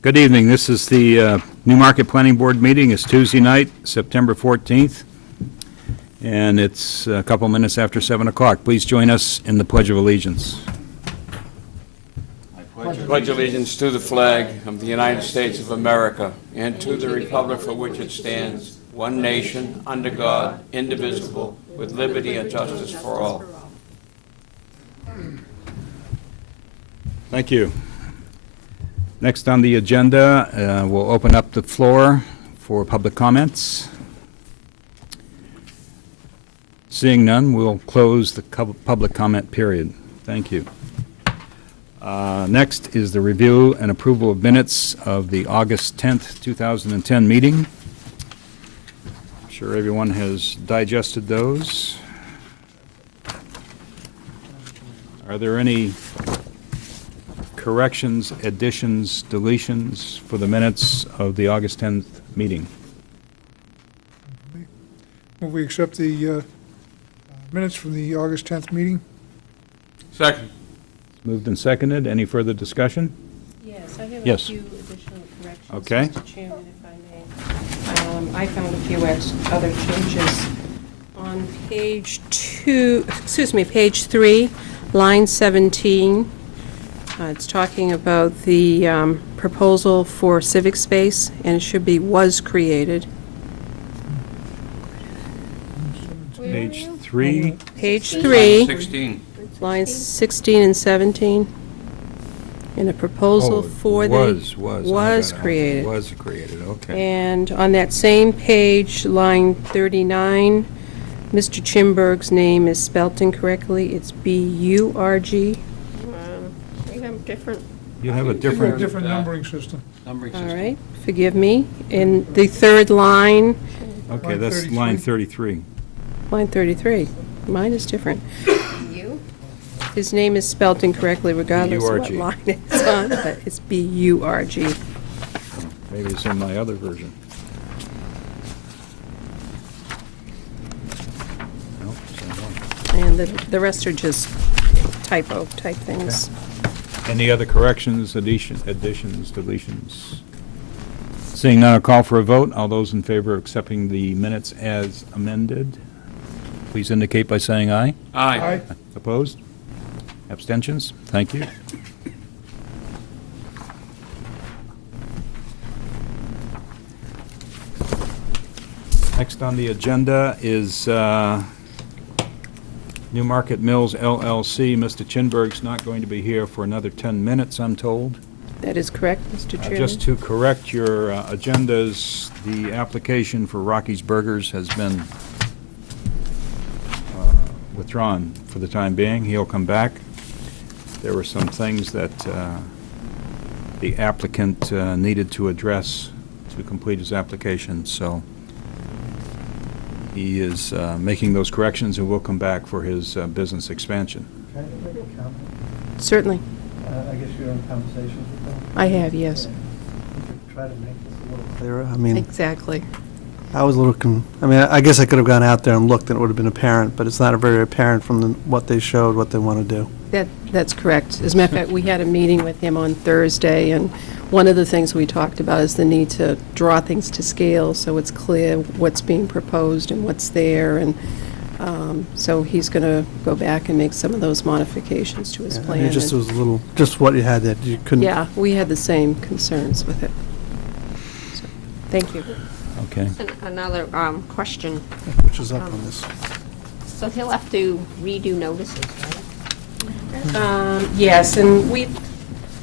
Good evening. This is the Newmarket Planning Board meeting. It's Tuesday night, September 14th, and it's a couple minutes after 7 o'clock. Please join us in the Pledge of Allegiance. I pledge allegiance to the flag of the United States of America and to the republic for which it stands, one nation, under God, indivisible, with liberty and justice for all. Thank you. Next on the agenda, we'll open up the floor for public comments. Seeing none, we'll close the public comment period. Thank you. Next is the review and approval of minutes of the August 10th, 2010 meeting. I'm sure everyone has digested those. Are there any corrections, additions, deletions for the minutes of the August 10th meeting? Will we accept the minutes from the August 10th meeting? Second. Moved and seconded. Any further discussion? Yes, I have Yes. a few additional corrections, Okay. Mr. Chairman, if I may. I found a few other changes. On page 3, line 17, it's talking about the proposal for civic space, and it should be "was created." Page 3. Page 3, 16. lines 16 and 17. And a proposal for the... Was created. Was created, okay. And on that same page, line 39, Mr. Chimberg's name is spelt incorrectly. It's B-U-R-G. We have different, You have a different, Different numbering system. Numbering All system. right, forgive me. In the third line, okay, Line that's 33. line 33. line 33, mine is different. you, His name is spelt incorrectly regardless of what B-U-R-G. line it's on, but it's B-U-R-G. Maybe it's in my other version. Nope, same one. And the rest are just type things. Any other corrections, additions, deletions? Seeing none, I'll call for a vote. All those in favor of accepting the minutes as amended, please indicate by saying aye. Aye. Opposed? Abstentions? Thank you. Next on the agenda is Newmarket Mills LLC. Mr. Chinberg's not going to be here for another 10 minutes, I'm told. That is correct, Mr. Chairman. Just to correct your agendas, the application for Rocky's Burgers has been withdrawn for the time being. He'll come back. There were some things that the applicant needed to address to complete his application, so he is making those corrections and will come back for his business expansion. Can I make a comment? Certainly. I guess you're in conversations with them? I have, yes. You could try to make this a little clearer. I mean, Exactly. I was a little, I guess I could have gone out there and looked and it would have been apparent, but it's not very apparent from what they showed, what they want to do. That's correct. As a matter of fact, we had a meeting with him on Thursday, and one of the things we talked about is the need to draw things to scale so it's clear what's being proposed and what's there, and so he's going to go back and make some of those modifications to his Yeah, I plan. mean, just and- was a little, just what you had that you couldn't. Yeah, we had the same concerns with it. So, thank you. Okay. another question. Which is up on this. So he'll have to redo notices, right? Yes, and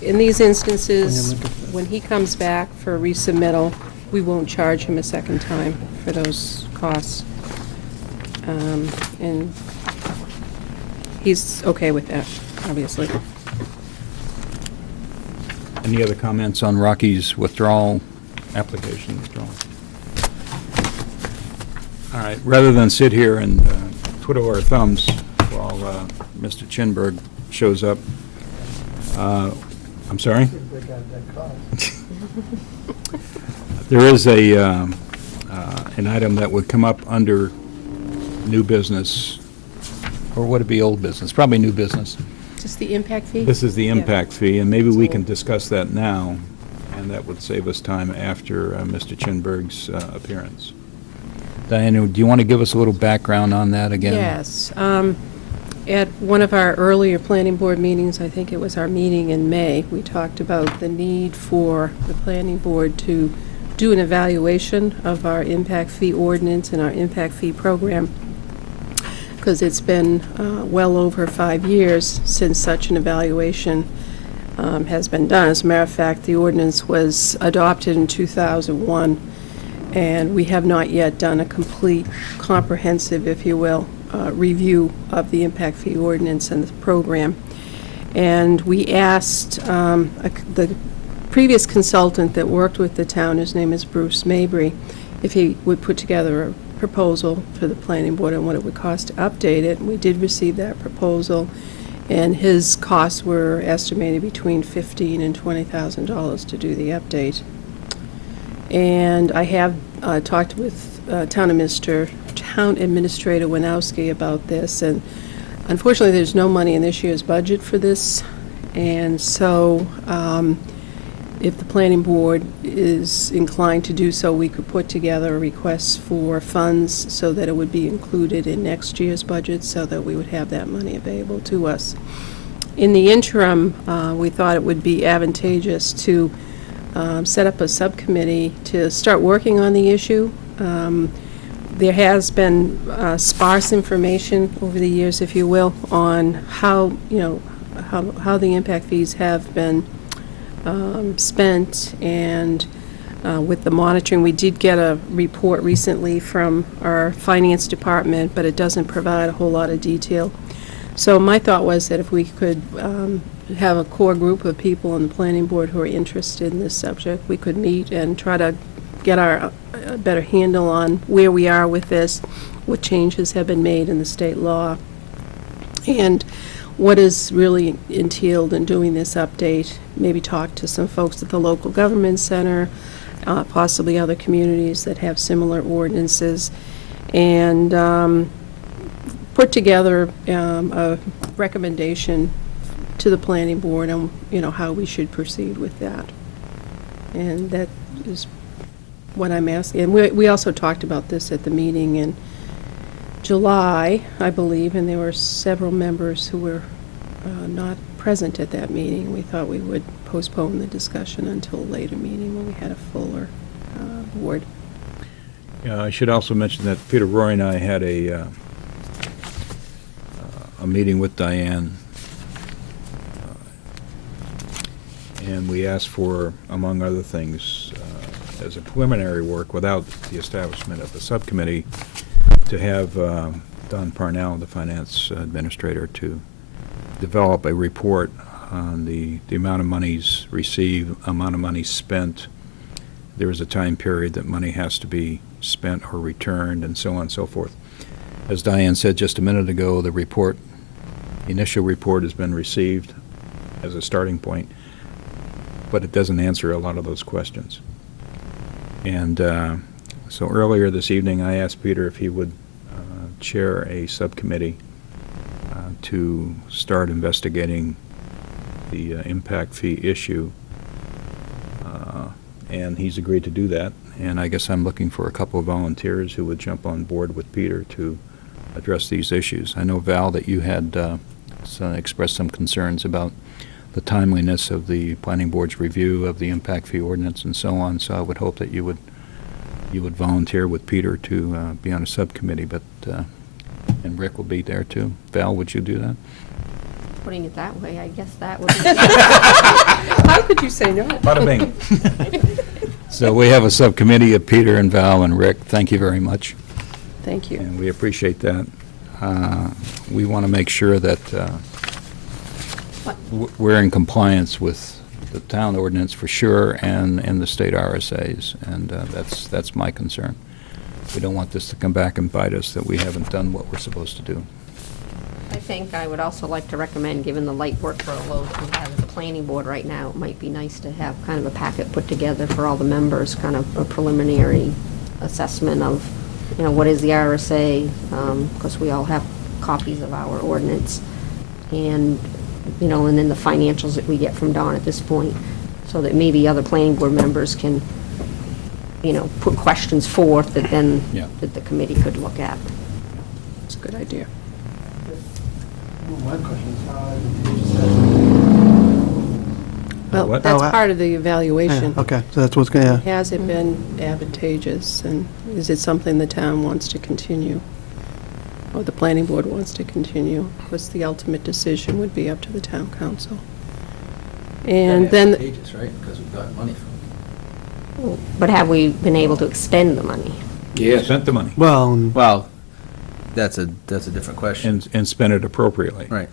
in these instances, When you look at this. when he comes back for resubmittal, we won't charge him a second time for those costs. And he's okay with that, obviously. Any other comments on Rocky's withdrawal, application withdrawal? All right, rather than sit here and twiddle our thumbs while Mr. Chinberg shows up, I'm sorry? They got that cost. There is an item that would come up under new business, or would it be old business? Probably new business. Is this the impact fee? This is the Yeah. impact fee, and maybe we can discuss that now, and and that would save us time after Mr. Chinberg's appearance. Diane, do you want to give us a little background on that again? Yes. At one of our earlier planning board meetings, I think it was our meeting in May, we talked about the need for the planning board to do an evaluation of our impact fee ordinance and our impact fee program, because it's been well over 5 years since such an evaluation has been done. As a matter of fact, the ordinance was adopted in 2001, and we have not yet done a complete, comprehensive, if you will, review of the impact fee ordinance and the program. And we asked the previous consultant that worked with the town, his name is Bruce Mabry, if he would put together a proposal for the planning board on what it would cost to update it. And we did receive that proposal, and his costs were estimated between $15,000 and $20,000 to do the update. And I have talked with Town Administrator Winowski about this, and unfortunately there's no money in this year's budget for this, and so if the planning board is inclined to do so, we could put together requests for funds so that it would be included in next year's budget, so that we would have that money available to us. In the interim, we thought it would be advantageous to set up a subcommittee to start working on the issue. There has been sparse information over the years, if you will, on how the impact fees have been spent, and with the monitoring. We did get a report recently from our finance department, but it doesn't provide a whole lot of detail. So my thought was that if we could have a core group of people on the planning board who are interested in this subject, we could meet and try to get a better handle on where we are with this, what changes have been made in the state law, and what is really entailed in doing this update. Maybe talk to some folks at the local government center, possibly other communities that have similar ordinances, and put together a recommendation to the planning board on how we should proceed with that. And that is what I'm asking. And we also talked about this at the meeting in July, I believe, and there were several members who were not present at that meeting. We thought we would postpone the discussion until a later meeting when we had a fuller board. Yeah, I should also mention that Peter Roy and I had a meeting with Diane, and we asked for, among other things, as a preliminary work, without the establishment of a subcommittee, to have Don Parnell, the finance administrator, to develop a report on the amount of monies received, amount of money spent. There is a time period that money has to be spent or returned, and so on and so forth. As Diane said just a minute ago, the report, initial report, has been received as a starting point, but it doesn't answer a lot of those questions. And so earlier this evening, I asked Peter if he would chair a subcommittee to start investigating the impact fee issue, and he's agreed to do that. And I guess I'm looking for a couple of volunteers who would jump on board with Peter to address these issues. I know, Val, that you had expressed some concerns about the timeliness of the planning board's review of the impact fee ordinance and so on, so I would hope that you would volunteer with Peter to be on a subcommittee, but and Rick will be there too. Val, would you do that? Putting it that way, I guess that would be. How could you say no? Bada bing. So we have a subcommittee of Peter and Val and Rick. Thank you very much. Thank you. And we appreciate that. We want to make sure that we're in compliance with the town ordinance for sure, and the state RSAs, and that's my concern. We don't want this to come back and bite us, that we haven't done what we're supposed to do. I think I would also like to recommend, given the light workload we have as a planning board right now, it might be nice to have kind of a packet put together for all the members, kind of a preliminary assessment of, what is the RSA, because we all have copies of our ordinance, and then the financials that we get from Dawn at this point. so that maybe other planning board members can, put questions forth that then, Yeah. that the committee could look at. It's a good idea. My question is Well, What? that's Oh, part of the evaluation. Okay, so that's what's going to, Has it been advantageous, and is it something the town wants to continue? Or the planning board wants to continue? Of course, the ultimate decision would be up to the town council. And then, Advantageous, right, because we've got money from it. But have we been able to expend the money? Yes. Spent the money Well, that's a different question. and spent it appropriately. Right.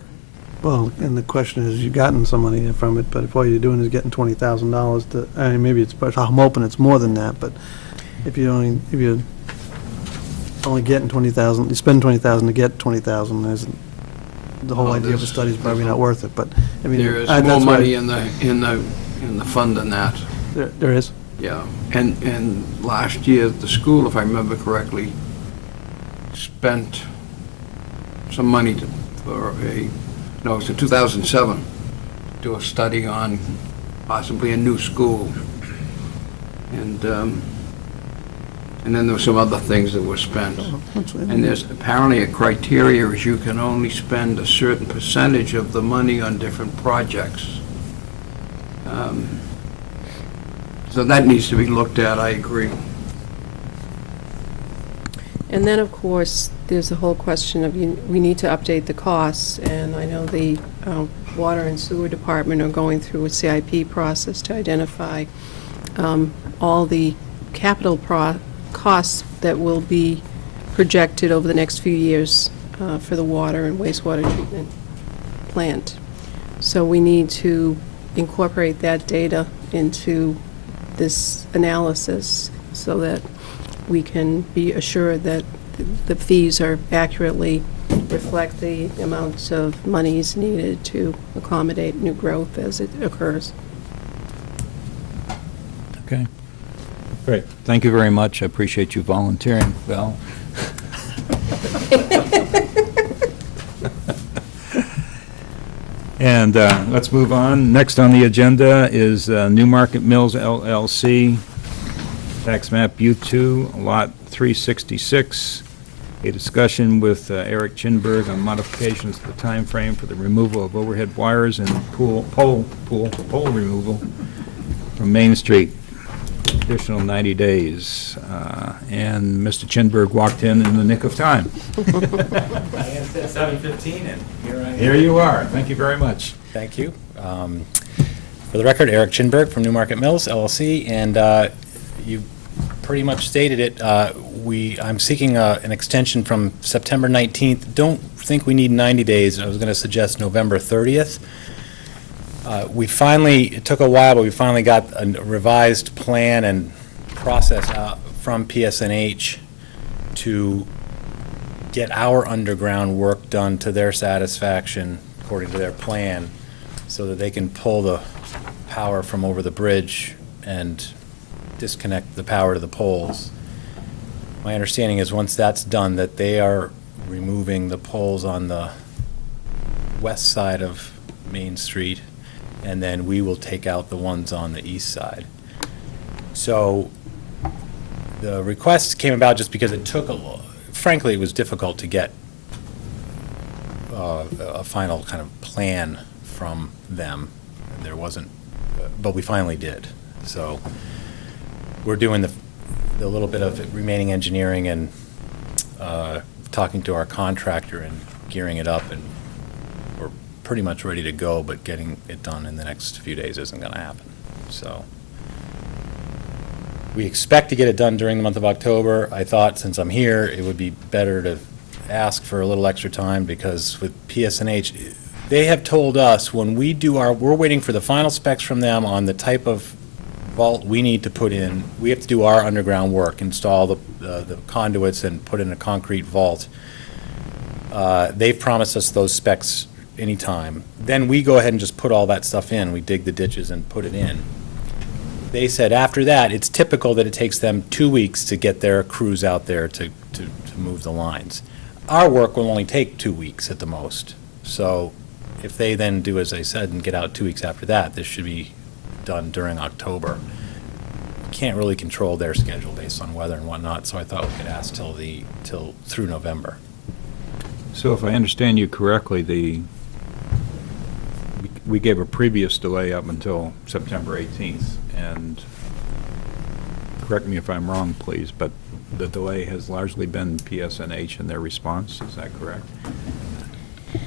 and the question is, you've gotten some money from it, but if all you're doing is getting $20,000 to, I mean, maybe it's, I'm hoping it's more than that, but if you're only getting 20,000, you spend 20,000 to get 20,000, the whole Well, idea of a there's- study is probably not worth it, but, I mean. There is that's more why- money in the fund than that. There is? Yeah, and last year, the school, if I remember correctly, spent some money no, it's in 2007, do a study on possibly a new school. And then there were some other things that were spent. And there's apparently a criteria is you can only spend a certain percentage of the money on different projects. So that needs to be looked at, I agree. and then, of course, there's the whole question of, we need to update the costs, and I know the Water and Sewer Department are going through a CIP process to identify all the capital costs that will be projected over the next few years for the water and wastewater treatment plant. So we need to incorporate that data into this analysis so that we can be assured that the fees are accurately reflect the amounts of monies needed to accommodate new growth as it occurs. Okay. Great. Thank you very much. I appreciate you volunteering, Val. And let's move on. Next on the agenda is Newmarket Mills LLC, tax map U2, lot 366. A discussion with Eric Chinberg on modifications to the time frame for the removal of overhead wires and pole removal from Main Street. Additional 90 days. And Mr. Chinberg walked in the nick of time. I said 7:15, and here I am. Here you are. Thank you very much. Thank you. For the record, Eric Chinberg from Newmarket Mills, LLC, and you pretty much stated it. I'm seeking an extension from September 19th. Don't think we need 90 days. I was going to suggest November 30th. It took a while, but we finally got a revised plan and process out from PSNH to get our underground work done to their satisfaction, according to their plan, so that they can pull the power from over the bridge and disconnect the power to the poles. My understanding is once that's done, that they are removing the poles on the west side of Main Street, and then we will take out the ones on the east side. So the request came about just because it took frankly, it was difficult to get a final kind of plan from them. There wasn't, but we finally did. So we're doing the little bit of remaining engineering and talking to our contractor and gearing it up, and we're pretty much ready to go, but getting it done in the next few days isn't going to happen. So we expect to get it done during the month of October. I thought, since I'm here, it would be better to ask for a little extra time, because with PSNH, they have told us when we do we're waiting for the final specs from them on the type of vault we need to put in. We have to do our underground work, install the conduits and put in a concrete vault. They've promised us those specs anytime. Then we go ahead and just put all that stuff in. We dig the ditches and put it in. They said after that, it's typical that it takes them 2 weeks to get their crews out there to move the lines. Our work will only take 2 weeks at the most. So if they then do as I said and get out 2 weeks after that, this should be done during October. Can't really control their schedule based on weather and whatnot, so I thought we could ask till through November. So if I understand you correctly, we gave a previous delay up until September 18th, and correct me if I'm wrong, please, but the delay has largely been PSNH and their response, is that correct?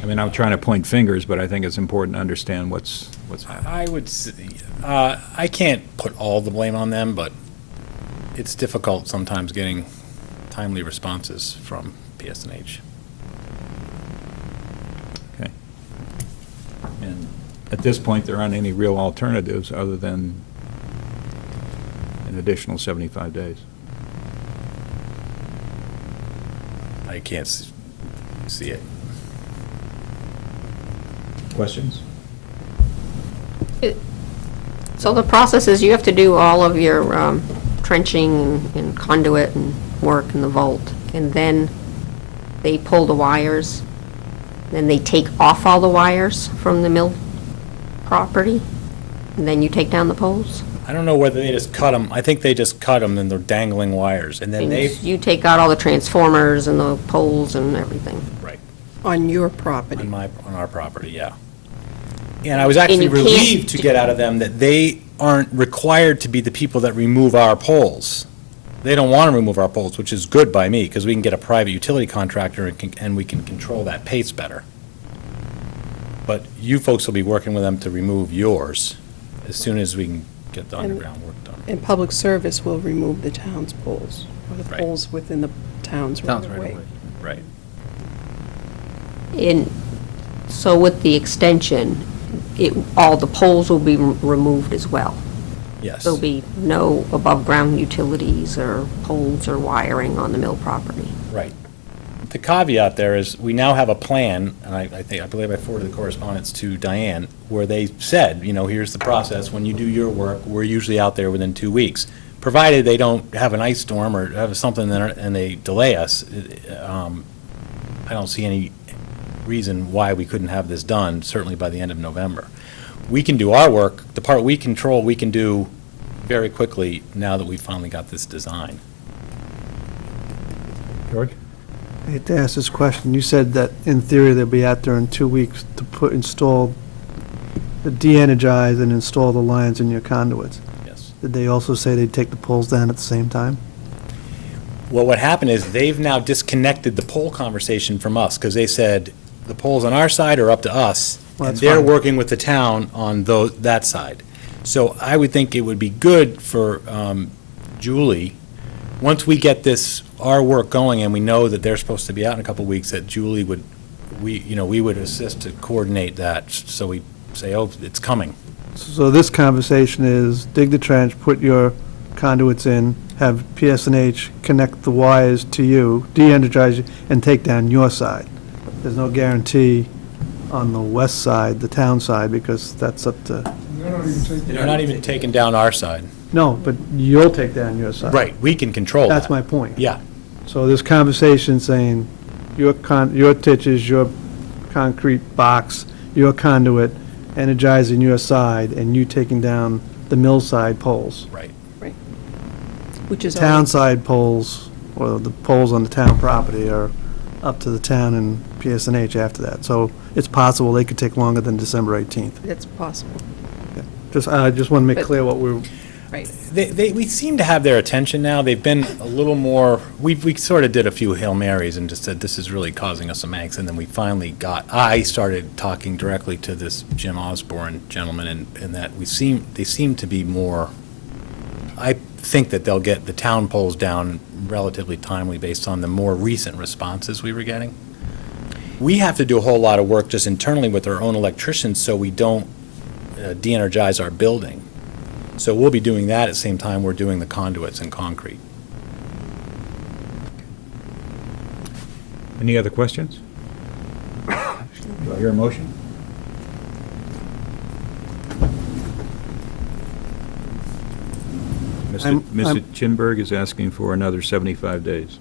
I mean, I'm trying to point fingers, but I think it's important to understand what's happening. I would say, I can't put all the blame on them, but it's difficult sometimes getting timely responses from PSNH. Okay. And at this point, there aren't any real alternatives other than an additional 75 days. I can't see it. Questions? So the process is you have to do all of your trenching and conduit and work in the vault, and then they pull the wires, then they take off all the wires from the mill property, and then you take down the poles? I don't know whether they just cut them. I think they just cut them and they're dangling wires, and then And they, you take out all the transformers and the poles and everything? right, On your property. on our property, yeah. And I was actually you can't relieved to get out of them that they aren't required to be the people that remove our poles. They don't want to remove our poles, which is good by me, because we can get a private utility contractor and we can control that pace better. But you folks will be working with them to remove yours as soon as we can get the And- underground work done. And Public Service will remove the town's poles, or the Right. poles within the town's right Sounds of right way. away. Right. So with the extension, all the poles will be removed as well? Yes. There'll be no above-ground utilities or poles or wiring on the mill property? Right. The caveat there is, we now have a plan, and I believe I forwarded the correspondence to Diane, where they said, here's the process, when you do your work, we're usually out there within 2 weeks. Provided they don't have an ice storm or have something and they delay us, I don't see any reason why we couldn't have this done, certainly by the end of November. We can do our work, the part we control, we can do very quickly now that we've finally got this design. George? I hate to ask this question. You said that in theory they'll be out there in 2 weeks to install, de-energize and install the lines in your conduits. Yes. Did they also say they'd take the poles down at the same time? Well, what happened is they've now disconnected the pole conversation from us, because they said the poles on our side are up to us, Well, and that's they're fine. working with the town on that side. So I would think it would be good for Julie, once we get our work going and we know that they're supposed to be out in a couple of weeks, that Julie we would assist to coordinate that, so we say, oh, it's coming. So this conversation is dig the trench, put your conduits in, have PSNH connect the wires to you, de-energize you, and take down your side. There's no guarantee on the west side, the town side, because that's up to, They're not even taking. They're not even taking down our side. no, but you'll take down your side. Right, we can control that. That's my point. Yeah, So this conversation saying, your titches, your concrete box, your conduit, energizing your side, and you taking down the mill side poles. right. Which is Town always- side poles, or the poles on the town property are up to the town and PSNH after that. So it's possible they could take longer than December 18th. That's possible, I just want to make But- clear what we're, right. We seem to have their attention now. They've been a little more, we sort of did a few Hail Marys and just said, this is really causing us some angst. And then we finally I started talking directly to this Jim Osborne gentleman, and that they seem to be more, I think that they'll get the town polls down relatively timely based on the more recent responses we were getting. We have to do a whole lot of work just internally with our own electricians so we don't de-energize our building. So we'll be doing that at the same time we're doing the conduits and concrete. Any other questions? Do I hear a motion? Mr. Chinberg is asking for another 75 days.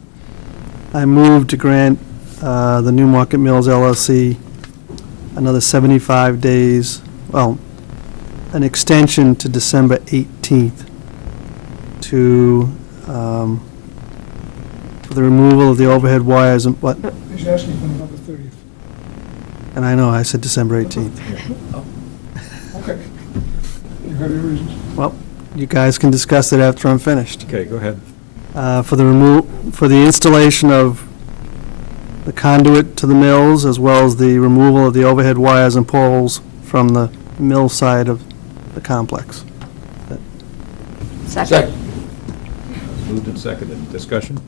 I move to grant the Newmarket Mills LLC another 75 days, well, an extension to December 18th to, for the removal of the overhead wires and what, He's asking for November 30th. and I know, I said December 18th. Okay. You got your reasons. Well, you guys can discuss it after I'm finished. Okay, go ahead. For the installation of the conduit to the mills, as well as the removal of the overhead wires and poles from the mill side of the complex. Second. Moved and seconded. Discussion?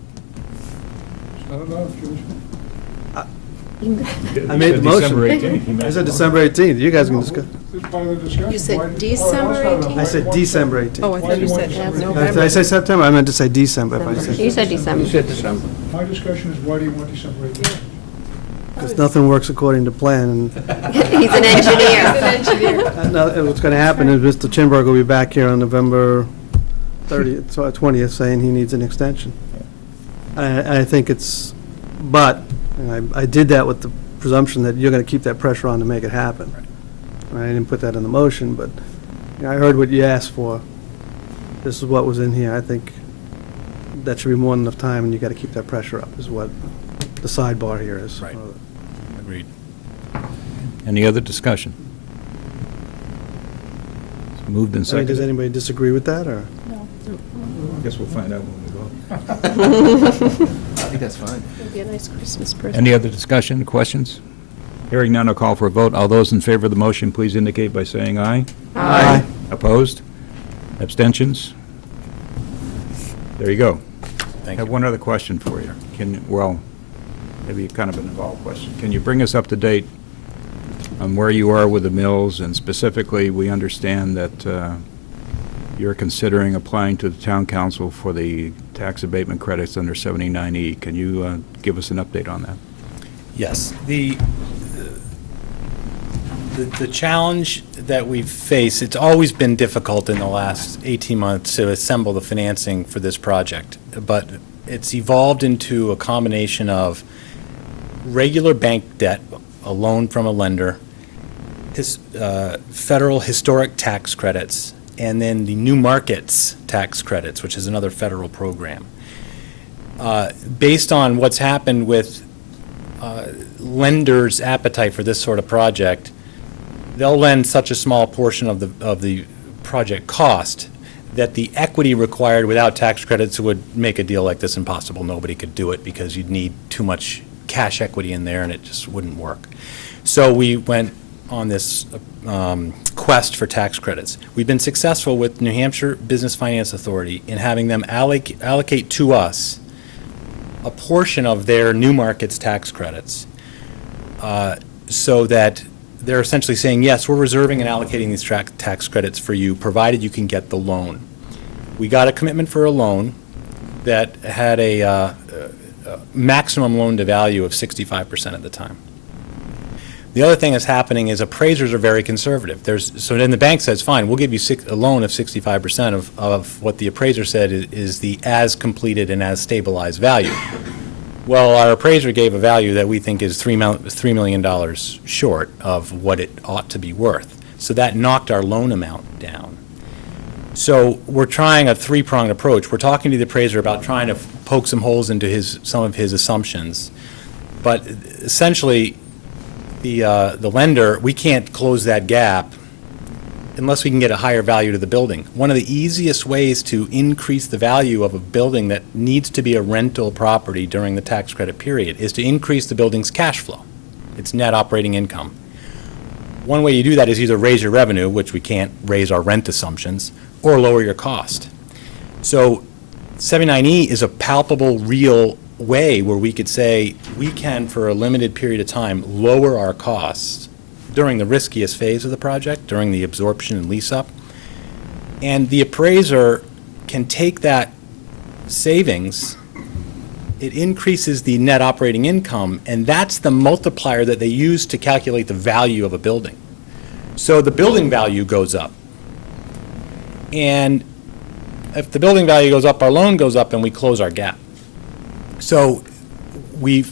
I don't know if you wish. I made the motion. December 18th. You made I the said motion. December 18th, you guys can discuss. It's part of the discussion. You said Why- December oh, I was 18th? I said December 18th. Oh, I thought you said Did I November. say September? I meant to say December if I said. You said December. You said December. My discussion is, why do you want December 18th? Because nothing works according to plan. and He's an engineer. What's going to happen is Mr. Chinberg will be back here on November 30th, so 20th, saying he needs an extension. I think it's, but, and I did that with the presumption that you're going to keep that pressure on to make it happen. I didn't put that in the motion, but I heard what you asked for. This is what was in here. I think that should be more than enough time, and you got to keep that pressure up, is what the sidebar here is. Right. Agreed. Any other discussion? It's moved and I mean, seconded. does anybody disagree with that, or? I guess we'll find out when we vote. I think that's fine. It'll be a nice Christmas present. Any other discussion, questions? Hearing none, I'll call for a vote. All those in favor of the motion, please indicate by saying aye. Aye. Opposed? Abstentions? There you go. I Thank have you. one other question for you. Well, maybe kind of an involved question. Can you bring us up to date on where you are with the mills? And specifically, we understand that you're considering applying to the town council for the tax abatement credits under 79E. Can you give us an update on that? Yes. The challenge that we've faced, it's always been difficult in the last 18 months to assemble the financing for this project, but it's evolved into a combination of regular bank debt, a loan from a lender, federal historic tax credits, and then the Newmarket's tax credits, which is another federal program. Based on what's happened with lenders' appetite for this sort of project, they'll lend such a small portion of the project cost that the equity required without tax credits would make a deal like this impossible. Nobody could do it because you'd need too much cash equity in there and it just wouldn't work. So we went on this quest for tax credits. We've been successful with New Hampshire Business Finance Authority in having them allocate to us a portion of their Newmarket's tax credits, so that they're essentially saying, yes, we're reserving and allocating these tax credits for you, provided you can get the loan. We got a commitment for a loan that had a maximum loan-to-value of 65% at the time. The other thing that's happening is appraisers are very conservative. So then the bank says, fine, we'll give you a loan of 65% of what the appraiser said is the as-completed and as-stabilized value. Well, our appraiser gave a value that we think is $3 million short of what it ought to be worth. So that knocked our loan amount down. So we're trying a three-pronged approach. We're talking to the appraiser about trying to poke some holes into some of his assumptions. But essentially, the lender, we can't close that gap unless we can get a higher value to the building. One of the easiest ways to increase the value of a building that needs to be a rental property during the tax credit period is to increase the building's cash flow, its net operating income. One way you do that is either raise your revenue, which we can't raise our rent assumptions, or lower your cost. So 79E is a palpable, real way where we could say we can, for a limited period of time, lower our costs during the riskiest phase of the project, during the absorption and lease-up. And the appraiser can take that savings, it increases the net operating income, and that's the multiplier that they use to calculate the value of a building. So the building value goes up. And if the building value goes up, our loan goes up, and we close our gap. So we've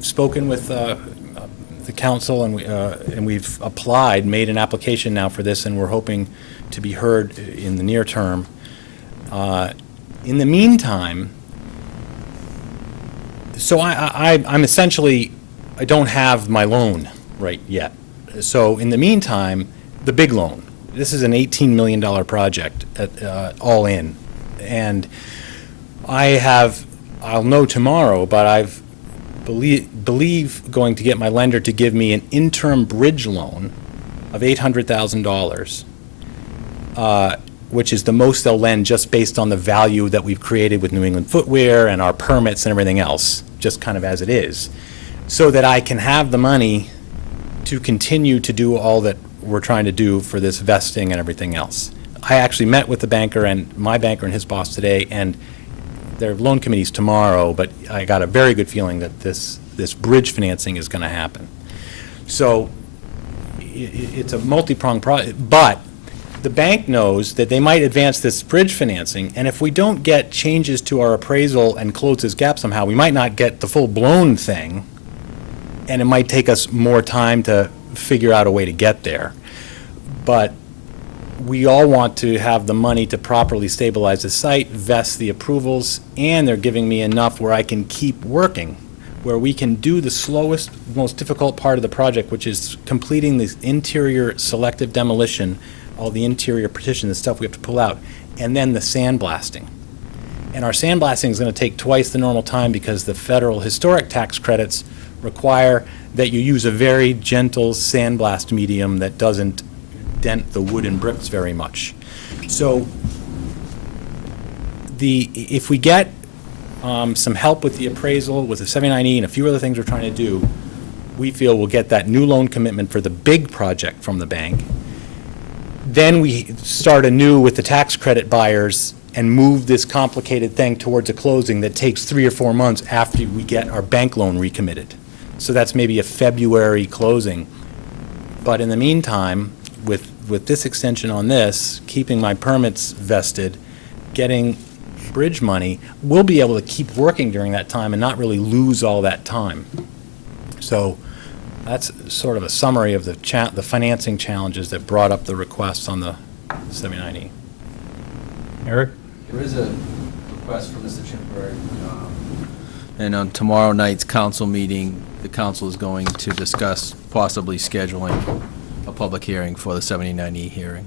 spoken with the council, and we've applied, made an application now for this, and we're hoping to be heard in the near term. In the meantime, so I'm essentially, I don't have my loan right yet. So in the meantime, the big loan, this is an $18 million project all in. And I'll know tomorrow, but I've believe going to get my lender to give me an interim bridge loan of $800,000, which is the most they'll lend just based on the value that we've created with New England Footwear and our permits and everything else, just kind of as it is, so that I can have the money to continue to do all that we're trying to do for this vesting and everything else. I actually met with the banker and my banker and his boss today, and their loan committee's tomorrow, but I got a very good feeling that this bridge financing is going to happen. So it's a multi-pronged project, but the bank knows that they might advance this bridge financing, and if we don't get changes to our appraisal and close this gap somehow, we might not get the full-blown thing, and it might take us more time to figure out a way to get there. But we all want to have the money to properly stabilize the site, vest the approvals, and they're giving me enough where I can keep working, where we can do the slowest, most difficult part of the project, which is completing the interior selective demolition, all the interior partition, the stuff we have to pull out, and then the sandblasting. And our sandblasting is going to take twice the normal time because the federal historic tax credits require that you use a very gentle sandblast medium that doesn't dent the wood and bricks very much. So if we get some help with the appraisal, with the 79E and a few other things we're trying to do, we feel we'll get that new loan commitment for the big project from the bank. Then we start anew with the tax credit buyers and move this complicated thing towards a closing that takes 3 or 4 months after we get our bank loan recommitted. So that's maybe a February closing. But in the meantime, with this extension on this, keeping my permits vested, getting bridge money, we'll be able to keep working during that time and not really lose all that time. So that's sort of a summary of the financing challenges that brought up the requests on the 79E. Eric? There is a request from Mr. Chimberg, and on tomorrow night's council meeting, the council is going to discuss possibly scheduling a public hearing for the 79E hearing.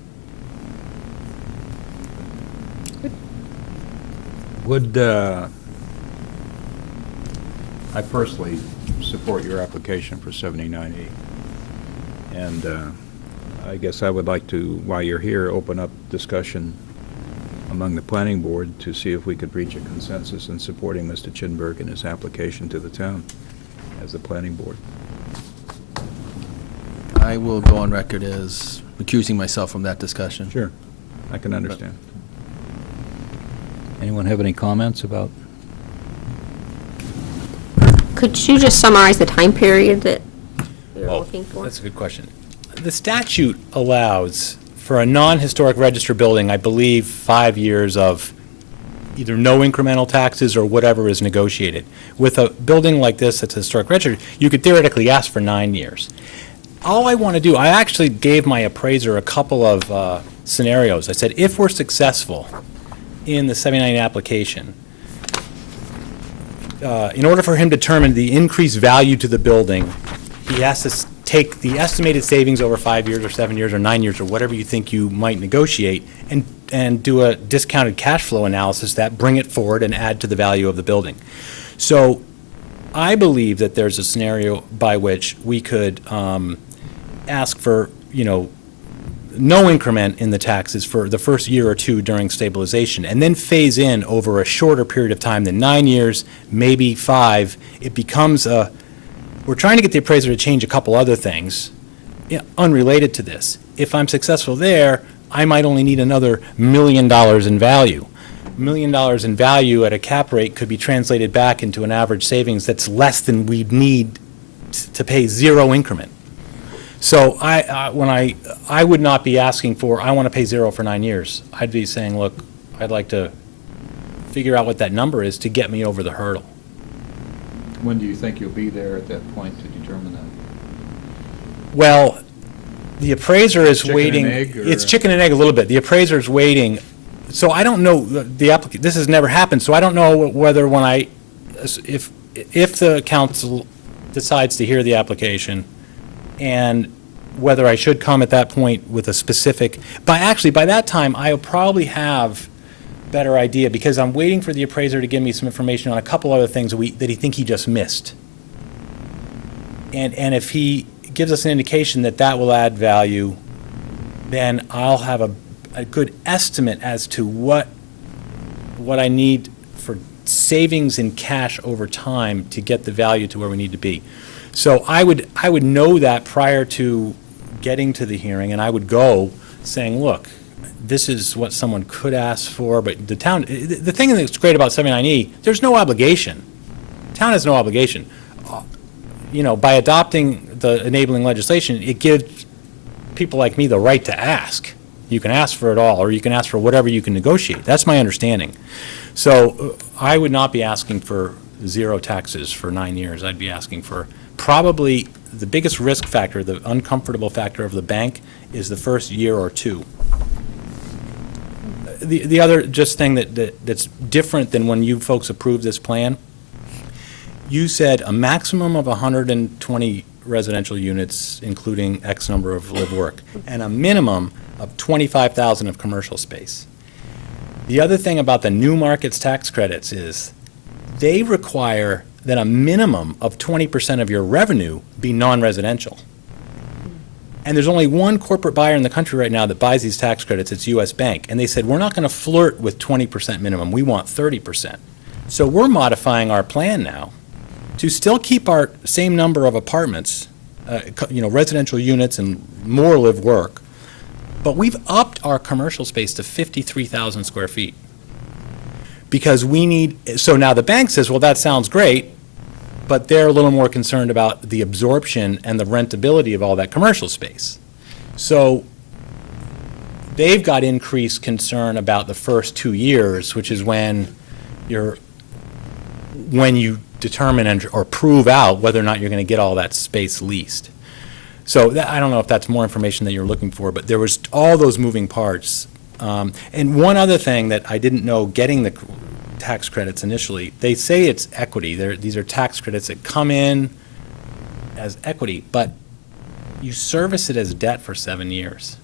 Would, I personally support your application for 79E. And I guess I would like to, while you're here, open up discussion among the planning board to see if we could reach a consensus in supporting Mr. Chinberg in his application to the town as the planning board. I will go on record as recusing myself from that discussion. Sure, I can understand. Anyone have any comments about? Could you just summarize the time period that you're looking for? That's a good question. The statute allows for a non-historic register building, I believe, 5 years of either no incremental taxes or whatever is negotiated. With a building like this that's a historic register, you could theoretically ask for 9 years. All I want to do, I actually gave my appraiser a couple of scenarios. I said, if we're successful in the 79 application, in order for him to determine the increased value to the building, he has to take the estimated savings over 5 years or 7 years or 9 years or whatever you think you might negotiate and do a discounted cash flow analysis that bring it forward and add to the value of the building. So I believe that there's a scenario by which we could ask for, no increment in the taxes for the first year or two during stabilization, and then phase in over a shorter period of time than 9 years, maybe 5. It becomes we're trying to get the appraiser to change a couple other things unrelated to this. If I'm successful there, I might only need another $1 million in value. $1 million in value at a cap rate could be translated back into an average savings that's less than we'd need to pay 0 increment. So I would not be asking for, I want to pay 0 for 9 years. I'd be saying, look, I'd like to figure out what that number is to get me over the hurdle. When do you think you'll be there at that point to determine that? Well, The appraiser is Chicken and waiting. egg, or- It's chicken and egg a little bit. The appraiser is waiting. So I don't know, this has never happened, so I don't know whether if the council decides to hear the application, and whether I should come at that point with a specific, by that time, I'll probably have better idea, because I'm waiting for the appraiser to give me some information on a couple other things that he just missed. And if he gives us an indication that that will add value, then I'll have a good estimate as to what I need for savings in cash over time to get the value to where we need to be. So I would know that prior to getting to the hearing, and I would go saying, look, this is what someone could ask for, but the town, the thing that's great about 79E, there's no obligation. Town has no obligation. By adopting the enabling legislation, it gives people like me the right to ask. You can ask for it all, or you can ask for whatever you can negotiate. That's my understanding. So I would not be asking for 0 taxes for 9 years. I'd be asking for probably the biggest risk factor, the uncomfortable factor of the bank, is the first year or 2. The other just thing that's different than when you folks approved this plan, you said a maximum of 120 residential units, including X number of live-work, and a minimum of 25,000 of commercial space. The other thing about the Newmarket's tax credits is they require that a minimum of 20% of your revenue be non-residential. And there's only one corporate buyer in the country right now that buys these tax credits. It's U.S. Bank. And they said, we're not going to flirt with 20% minimum. We want 30%. So we're modifying our plan now to still keep our same number of apartments, residential units and more live work, but we've upped our commercial space to 53,000 square feet. Because so now the bank says, well, that sounds great, but they're a little more concerned about the absorption and the rentability of all that commercial space. So they've got increased concern about the first 2 years, which is when you determine or prove out whether or not you're going to get all that space leased. So I don't know if that's more information that you're looking for, but there was all those moving parts. And one other thing that I didn't know, getting the tax credits initially, they say it's equity. These are tax credits that come in as equity, but you service it as debt for 7 years.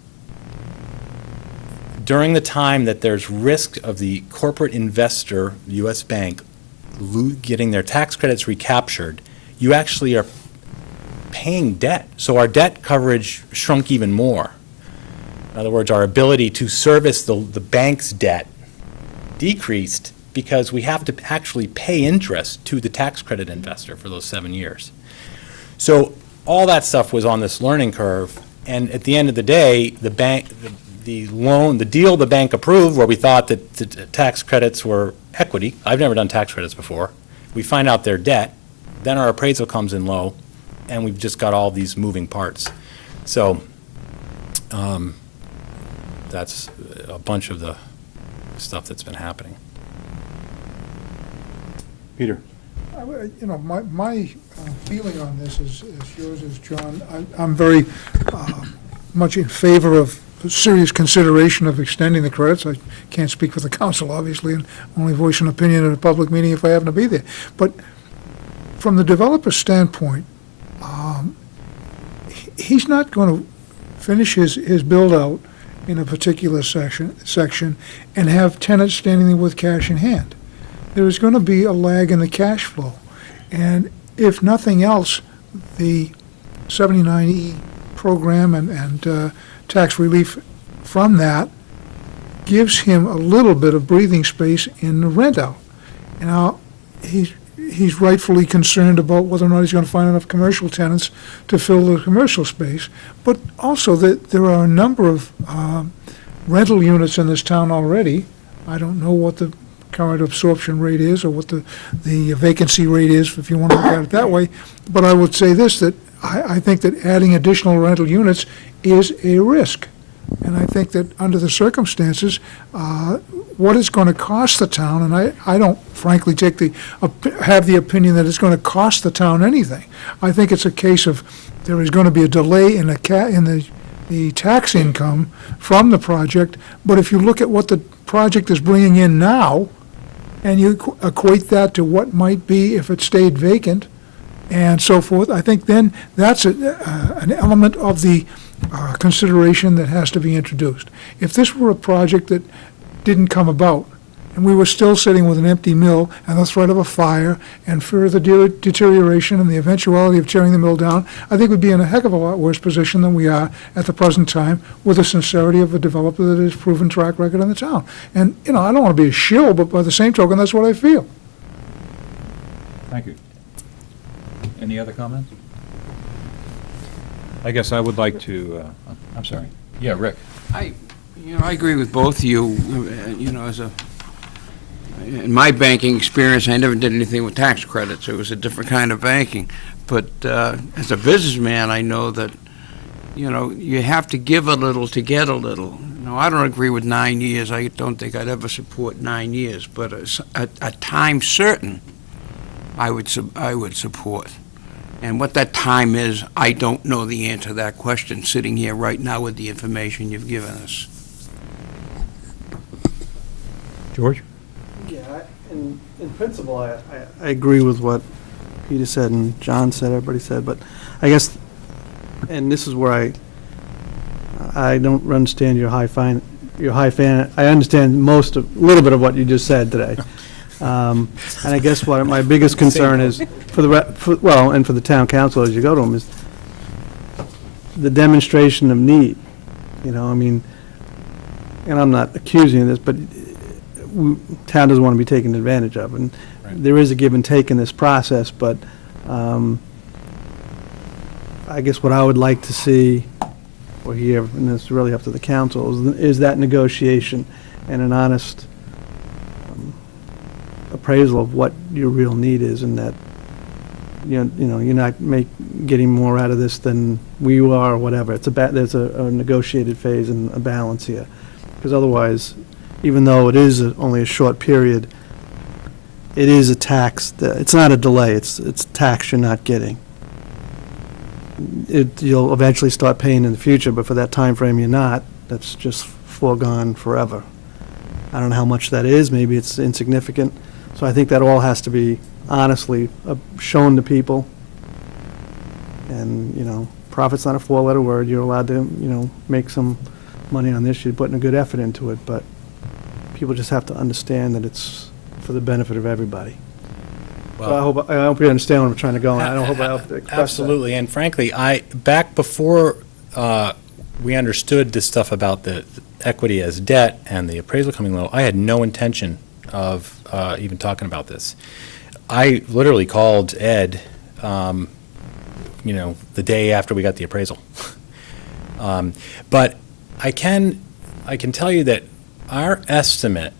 During the time that there's risk of the corporate investor, U.S. Bank, getting their tax credits recaptured, you actually are paying debt. So our debt coverage shrunk even more. In other words, our ability to service the bank's debt decreased because we have to actually pay interest to the tax credit investor for those 7 years. So all that stuff was on this learning curve, and at the end of the day, the bank, the deal the bank approved, where we thought that the tax credits were equity. I've never done tax credits before. We find out they're debt, then our appraisal comes in low, and we've just got all these moving parts. So that's a bunch of the stuff that's been happening. Peter? My feeling on this is yours is, John. I'm very much in favor of serious consideration of extending the credits. I can't speak for the council, obviously, and only voice an opinion at a public meeting if I happen to be there. But from the developer's standpoint, he's not going to finish his build-out in a particular section and have tenants standing there with cash in hand. There is going to be a lag in the cash flow. And if nothing else, the 79E program and tax relief from that gives him a little bit of breathing space in the rent out. Now, he's rightfully concerned about whether or not he's going to find enough commercial tenants to fill the commercial space, but also that there are a number of rental units in this town already. I don't know what the current absorption rate is or what the vacancy rate is, if you want to look at it that way, but I would say this, that I think that adding additional rental units is a risk. And I think that under the circumstances, what it's going to cost the town, and I don't frankly have the opinion that it's going to cost the town anything. I think it's a case of there is going to be a delay in the the tax income from the project, but if you look at what the project is bringing in now, and you equate that to what might be if it stayed vacant, and so forth, I think then that's an element of the consideration that has to be introduced. If this were a project that didn't come about, and we were still sitting with an empty mill and the threat of a fire and further deterioration and the eventuality of tearing the mill down, I think we'd be in a heck of a lot worse position than we are at the present time with the sincerity of a developer that has proven track record in the town. And, I don't want to be a shill, but by the same token, that's what I feel. Thank you. Any other comments? I guess I would like to, I'm sorry. Yeah, Rick. I agree with both of you, in my banking experience, I never did anything with tax credits. It was a different kind of banking. But as a businessman, I know that, you have to give a little to get a little. I don't agree with 9 years. I don't think I'd ever support 9 years. But a time certain, I would support. And what that time is, I don't know the answer to that question, sitting here right now with the information you've given us. George? Yeah, in principle, I agree with what Peter said and John said, everybody said, but I guess, and this is where I don't understand your high fan. I understand a little bit of what you just said today. And I guess what my biggest concern is and for the town council as you go to them is the demonstration of need. And I'm not accusing you of this, but town doesn't want to be taken advantage of, and there is a give and take in this process, but I guess what I would like to see or hear, and it's really up to the council, is that negotiation and an honest appraisal of what your real need is, and that you're not getting more out of this than we are or whatever. There's a negotiated phase and a balance here, because otherwise, even though it is only a short period, it is a tax. It's not a delay. It's tax you're not getting. You'll eventually start paying in the future, but for that time frame you're not. That's just foregone forever. I don't know how much that is. Maybe it's insignificant. So I think that all has to be honestly shown to people. And profit's not a four-letter word. You're allowed to make some money on this. You're putting a good effort into it, but people just have to understand that it's for the benefit of everybody. Well, I hope you understand where I'm trying to go, and I don't hope I helped express absolutely, that. And frankly, back before we understood this stuff about the equity as debt and the appraisal coming low, I had no intention of even talking about this. I literally called Ed, the day after we got the appraisal. But I can tell you that our estimate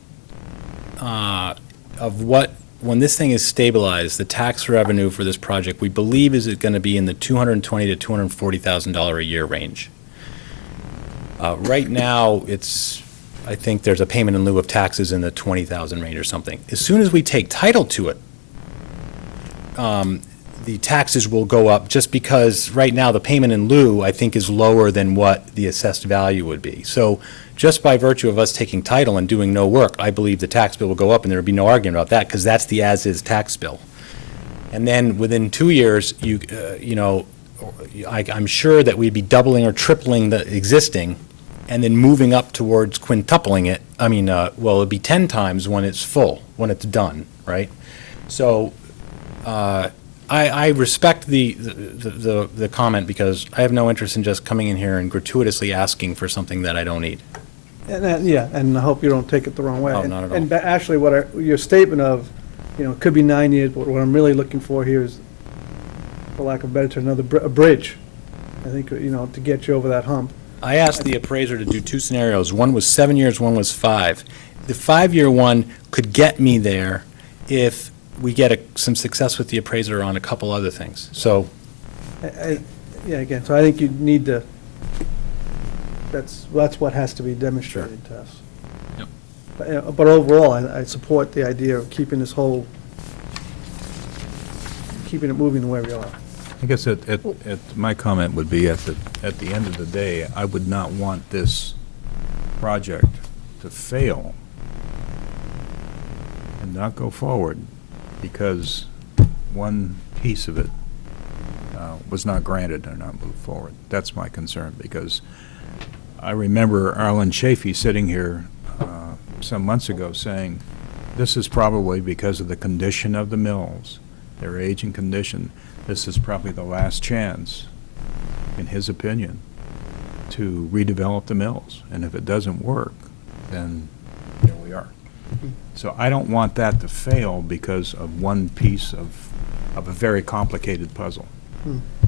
of when this thing is stabilized, the tax revenue for this project, we believe is going to be in the $220,000 to $240,000 a year range. Right now, I think there's a payment in lieu of taxes in the $20,000 range or something. As soon as we take title to it, the taxes will go up, just because right now the payment in lieu, I think, is lower than what the assessed value would be. So just by virtue of us taking title and doing no work, I believe the tax bill will go up, and there would be no argument about that, because that's the as-is tax bill. And then within 2 years, I'm sure that we'd be doubling or tripling the existing, and then moving up towards quintupling it. It'd be 10 times when it's full, when it's done, right? So I respect the comment, because I have no interest in just coming in here and gratuitously asking for something that I don't need. And and I hope you don't take it the wrong way. Oh, not at all. And actually, your statement of, it could be 9 years, but what I'm really looking for here is, for lack of a better term, a bridge. I think, to get you over that hump. I asked the appraiser to do two scenarios. One was 7 years, one was 5. The 5-year one could get me there if we get some success with the appraiser on a couple other things. So, again, so I think you need to. That's what has to be demonstrated to us. Yep. But overall, I support the idea of keeping it moving the way we are. I guess my comment would be at the end of the day, I would not want this project to fail and not go forward because one piece of it was not granted or not moved forward. That's my concern, because I remember Arlen Chafee sitting here some months ago saying, this is probably because of the condition of the mills, their age and condition. This is probably the last chance, in his opinion, to redevelop the mills. And if it doesn't work, then there we are. So I don't want that to fail because of one piece of a very complicated puzzle.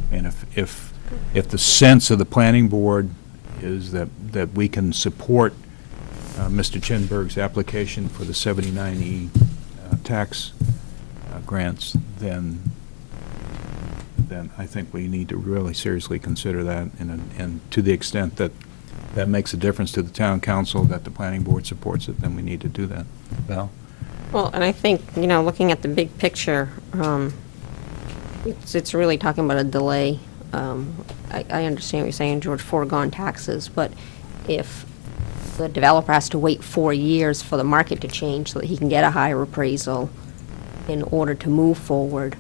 And if the sense of the planning board is that we can support Mr. Chinberg's application for the 79E tax grants, then I think we need to really seriously consider that, and to the extent that that makes a difference to the town council, that the planning board supports it, then we need to do that. Val? Well, and I think, looking at the big picture, it's really talking about a delay. I understand what you're saying, George, foregone taxes, but if the developer has to wait 4 years for the market to change so that he can get a higher appraisal in order to move forward,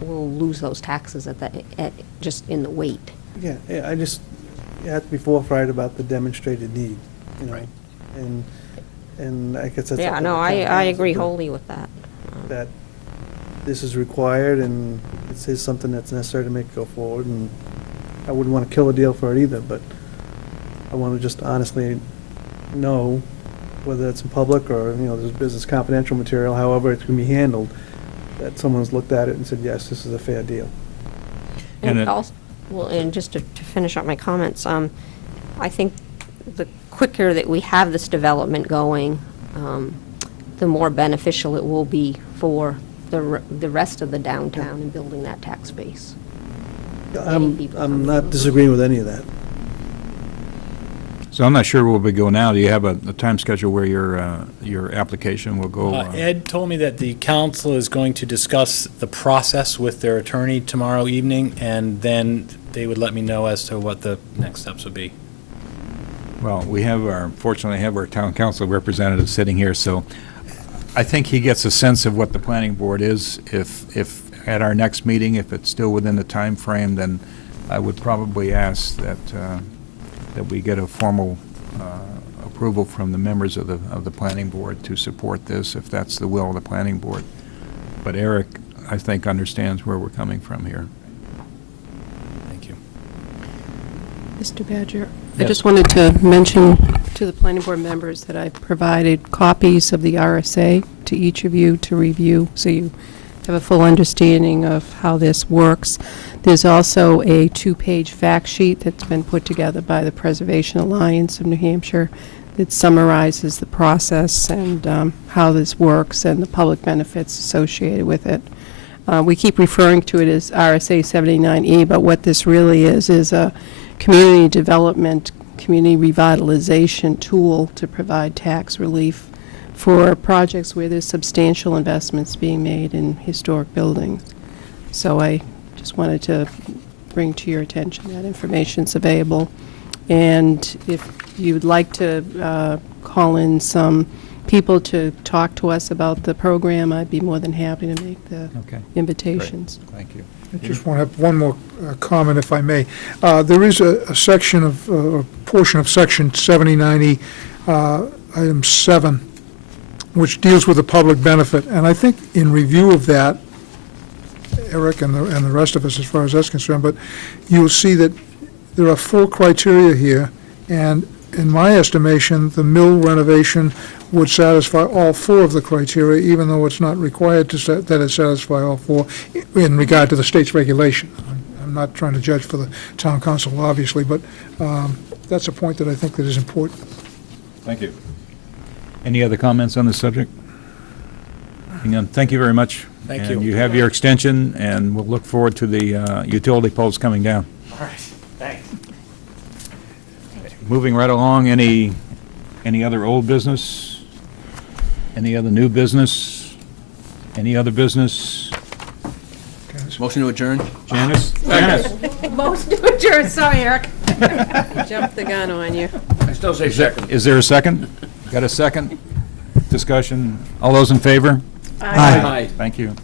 we'll lose those taxes just in the wait. Yeah, you have to be forthright about the demonstrated need, Right. And I guess that's. Yeah, no, I agree wholly with that. That this is required, and it is something that's necessary to make it go forward, and I wouldn't want to kill a deal for it either, but I want to just honestly know whether it's in public or, there's business confidential material, however it's going to be handled, that someone's looked at it and said, yes, this is a fair deal. And And just to finish up my comments, I think the quicker that we have this development going, the more beneficial it will be for the rest of the downtown and building that tax base. I'm not disagreeing with any of that. So I'm not sure where we go now. Do you have a time schedule where your application will go? Ed told me that the council is going to discuss the process with their attorney tomorrow evening, and then they would let me know as to what the next steps would be. Well, fortunately, have our town council representative sitting here, so I think he gets a sense of what the planning board is. If at our next meeting, if it's still within the time frame, then I would probably ask that we get a formal approval from the members of the planning board to support this, if that's the will of the planning board. But Eric, I think, understands where we're coming from here. Thank you. Mr. Badger, I Yes. just wanted to mention to the planning board members that I provided copies of the RSA to each of you to review, so you have a full understanding of how this works. There's also a 2-page fact sheet that's been put together by the Preservation Alliance of New Hampshire that summarizes the process and how this works and the public benefits associated with it. We keep referring to it as RSA 79E, but what this really is a community development, community revitalization tool to provide tax relief for projects where there's substantial investments being made in historic buildings. So I just wanted to bring to your attention that information's available. And if you'd like to call in some people to talk to us about the program, I'd be more than happy to make the Okay. invitations. Thank you. I just want to have one more comment, if I may. There is a section of, a portion of Section 79E, Item 7, which deals with the public benefit. And I think in review of that, Eric and the rest of us, as far as that's concerned, but you'll see that there are 4 criteria here, and in my estimation, the mill renovation would satisfy all 4 of the criteria, even though it's not required that it satisfy all 4 in regard to the state's regulation. I'm not trying to judge for the town council, obviously, but that's a point that I think that is important. Thank you. Any other comments on this subject? Hang on. Thank you very much. Thank And you. you have your extension, and we'll look forward to the utility poles coming down. All right, thanks. Moving right along, any other old business? Any other new business? Any other business? Okay, Motion to adjourn? Janice? Janice? Motion to adjourn, sorry, Eric. Jumped the gun on you. I still say second. Is there a second? Got a second? Discussion? All those in favor? Aye. Thank you.